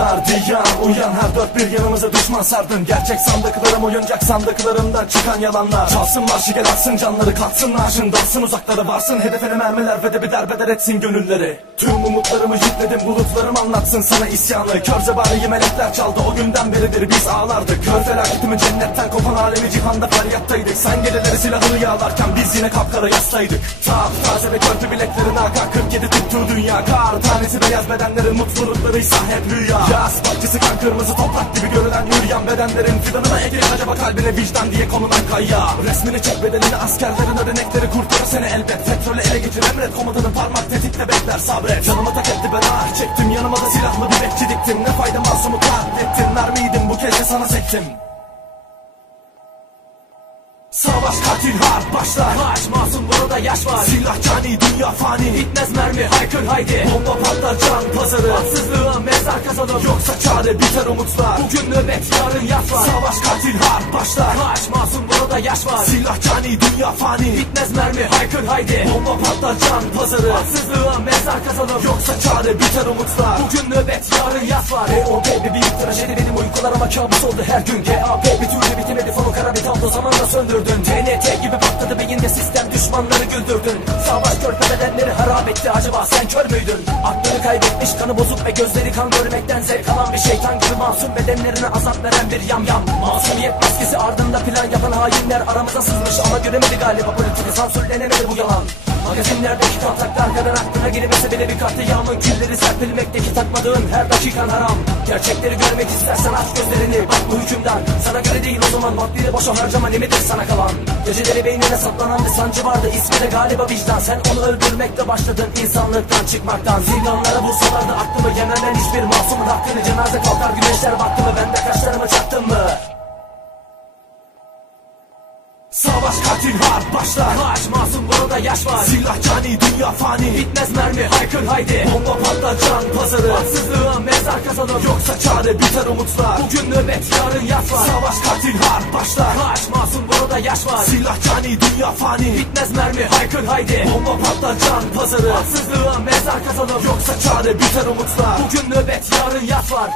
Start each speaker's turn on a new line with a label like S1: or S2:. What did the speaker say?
S1: gardiyan Uyan her dört bir yanımıza düşman sardın. Gerçek sandıklarım oyuncak sandıklarımdan çıkan yalanlar. Çalsın marşı gel atsın canları kalksın naaşın. Dalsın uzakları varsın hedefine mermiler ve de bir derbeder etsin gönülleri. Tüm umutlarımı yükledim bulutlarım anlatsın sana isyanı. Kör zebaniyi melekler çaldı o günden beridir biz ağlardık. Kör felaketimi cennetten kopan alemi cihanda feryattaydık Sen geceleri silahını yağlarken biz yine kapkara yastaydık. Taht taze ve körpü bileklerin AK 47 tuttu dünya. Kar tanesi beyaz bedenlerin mutluluklarıysa hep rüya Yaz bahçesi kan kırmızı toprak gibi görülen yürüyen bedenlerin Fidanına ekleyip acaba kalbine vicdan diye konulan kaya Resmini çek bedenini askerlerin ödenekleri kurtarır seni elbet. Petrolü ele geçir emret komutanın parmak tetikte bekler sabret. Canımı tak etti ben ah çektim yanıma da silahlı bir bekçi diktim Ne fayda masumu katlettin mermiydim bu kez sana sektim Savaş katil harp başlar. Kaç masum burada yaş var. Silah cani dünya fani. Bitmez mermi haykır haydi. Bomba patlar can pazarı. Haksızlığa mezar kazanır. Yoksa çare biter umutlar. Bugün nöbet yarın yas var. Savaş katil harp başlar. Kaç masum burada yaş var. Silah cani dünya fani. Bitmez mermi haykır haydi. Bomba patlar can pazarı. Haksızlığa mezar kazanır. Yoksa çare biter umutlar. Bugün nöbet yarın yas var E.O.B. bir büyük trajedi benim uykularıma kabus oldu her gün G.A.P. bir türlü bitemedi fonu kara bir tablo zamanla söndürdün TNT gibi patladı beyinde sistem düşmanları güldürdün. Savaş körpe bedenleri harap etti. Acaba sen kör müydün? Aklını kaybetmiş kanı bozuk ve gözleri kan görmekten zevk alan bir şeytan gibi masum bedenlerine azap veren bir yamyam. Masumiyet maskesi ardında plan yapan hainler aramıza sızmış. Ama göremedi galiba politika sansürlenemedi bu yalan. Magazinlerdeki kontaklar kadar aklına girmese bile bir katliamın külleri serpilmekteki takmadığın her dakikan haram. Gerçekleri görmek istersen aç gözlerini bak bu hükümdar. Sana göre değil o zaman vaktini boşa harcama ne midir sana kalan? Geceleri beynine saplanan bir sancı vardı ismi de galiba vicdan. Sen onu öldürmekle başladın insanlıktan çıkmaktan. Zindanlara vursalar da aklımı yememen hiçbir masumun hakkını. Cenaze kalkar güneşler baktı mı? Ben de kaşlarımı çaktım mı? Savaş katil harp başlar. Kaç masum burada yaş var. Silah cani dünya fani. Bitmez mermi haykır haydi. Bomba patlar can pazarı. Haksızlığa mezar kazanır. Yoksa çare biter umutlar. Bugün nöbet yarın yas var. Savaş katil harp başlar. Kaç masum yaş var. Silah cani dünya fani. Bitmez mermi. Haykır haydi. Bomba patlar can pazarı. Haksızlığa mezar kazanır. Yoksa çare biter umutlar. Bugün nöbet yarın yas var